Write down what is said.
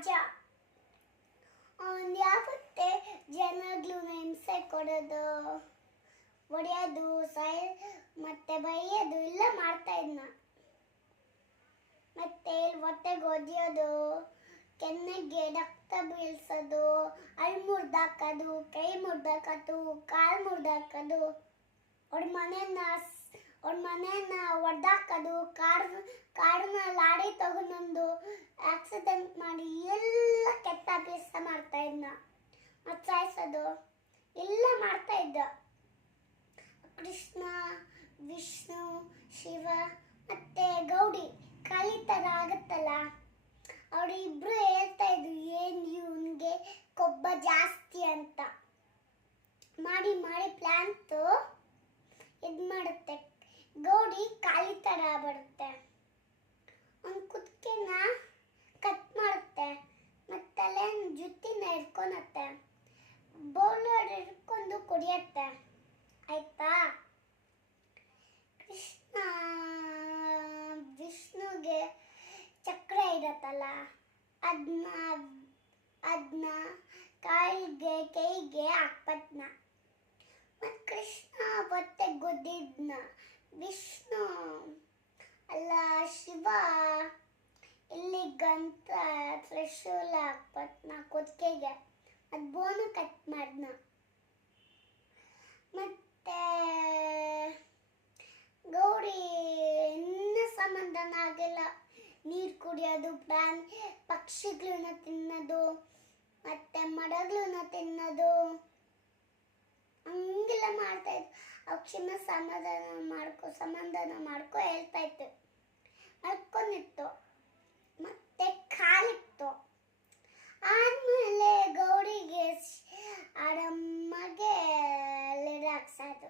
ರಾಜ. ಅವನು ಯಾವತ್ತೆ ಜನಗಳನ್ನ ಹಿಂಸೆ ಕೊಡೋದು, ಹೊಡೆಯೋದು, ಮತ್ತೆ ಬೈಯೋದು ಎಲ್ಲ ಮಾಡ್ತಾ ಇದ್ನ. ಮತ್ತೆ ಹೊಟ್ಟೆಗೆ ಒದೆಯೋದು, ಕೆನ್ನೆಗೆ ರಕ್ತ ಬೀಳ್ಸೋದು, ಹಲ್ಲು ಮುರಿದಾಕೋದು, ಕೈ ಮುರಿದಾಕೋದು, ಕಾಲು ಮುರಿದಾಕೋದು, ಅವ್ರ ಮನೆಯನ್ನ ಹೊಡೆದಾಕೋದು, ಕಾರನ್ನ ಲಾರಿ ತಗೊಂಡು ಆಕ್ಸಿಡೆಂಟ್ ಮಾಡಿ ಎಲ್ಲ ಕೆಟ್ಟ ಅಭ್ಯಾಸ ಮಾಡ್ತಾ ಇದ್ನ. ಮತ್ತೆ ಸಾಯಿಸೋದು ಎಲ್ಲ ಮಾಡ್ತಾ ಇದ್ದ. ಕೃಷ್ಣ, ವಿಷ್ಣು, ಶಿವ ಮತ್ತೆ ಗೌಡಿ ಕಾಳಿ ಥರ ಆಗುತ್ತಲ್ಲ, ಅವರಿಬ್ರು ಹೇಳ್ತಾ ಇದ್ರು ಏನು ಇವನಿಗೆ ಕೊಬ್ಬ ಜಾಸ್ತಿ ಅಂತ. ಮಾಡಿ ಪ್ಲಾಂಟು ಇದು ಮಾಡುತ್ತೆ, ಗೌಡಿ ಕಾಳಿ ಥರ ಬರುತ್ತೆ. ಒಂದು ಕುತ್ತಿಗೆನ ಕಟ್ ಮಾಡುತ್ತೆ, ಮತ್ತೆ ಜುತ್ತಿನ ಹಿಡ್ಕೊಳತ್ತೆ, ಬೌಲರ್ ಹಿಡ್ಕೊಂಡು ಕುಡಿಯತ್ತೆ. ಆಯ್ತಾ? ಕೃಷ್ಣ ವಿಷ್ಣುಗೆ ಚಕ್ರ ಇರತ್ತಲ್ಲ, ಅದನ್ನ ಕಾಲಿಗೆ ಕೈಗೆ ಹಾಕ್ಪತ್ನ. ಮತ್ತು ಕೃಷ್ಣ ಹೊಟ್ಟೆ ಗೊದ್ದಿದ್ನ. ವಿಷ್ಣು ಅಲ್ಲ ಶಿವ ಇಲ್ಲಿಗಂತ ತ್ರಿಶೂಲ ಹಾಕ್ಪತ್ನ ಕುತ್ತಿಗೆಗೆ. ಅದು ಬೋನು ಕಟ್ ಮಾಡ್ನ. ಮತ್ತೆ ಗೌರಿ ಇನ್ನೂ ಸಮಾಧಾನ ಆಗಿಲ್ಲ. ನೀರು ಕುಡಿಯೋದು, ಪಕ್ಷಿಗಳನ್ನ ತಿನ್ನೋದು, ಮತ್ತೆ ಮರಗಳನ್ನ ತಿನ್ನೋದು, ಹಂಗೆಲ್ಲ ಮಾಡ್ತಾ ಇತ್ತು. ಅಕ್ಷಿನ ಸಮಾಧಾನ ಮಾಡ್ಕೊ ಹೇಳ್ತಾ ಇತ್ತು. ಮಲ್ಕೊಂಡಿತ್ತು, ಮತ್ತೆ ಕಾಲಿತ್ತು. ಆದ್ಮೇಲೆ ಗೌರಿಗೆ ಆಡಮ್ಮಗೆ ಲಿರಾಕ್ಸೋದು.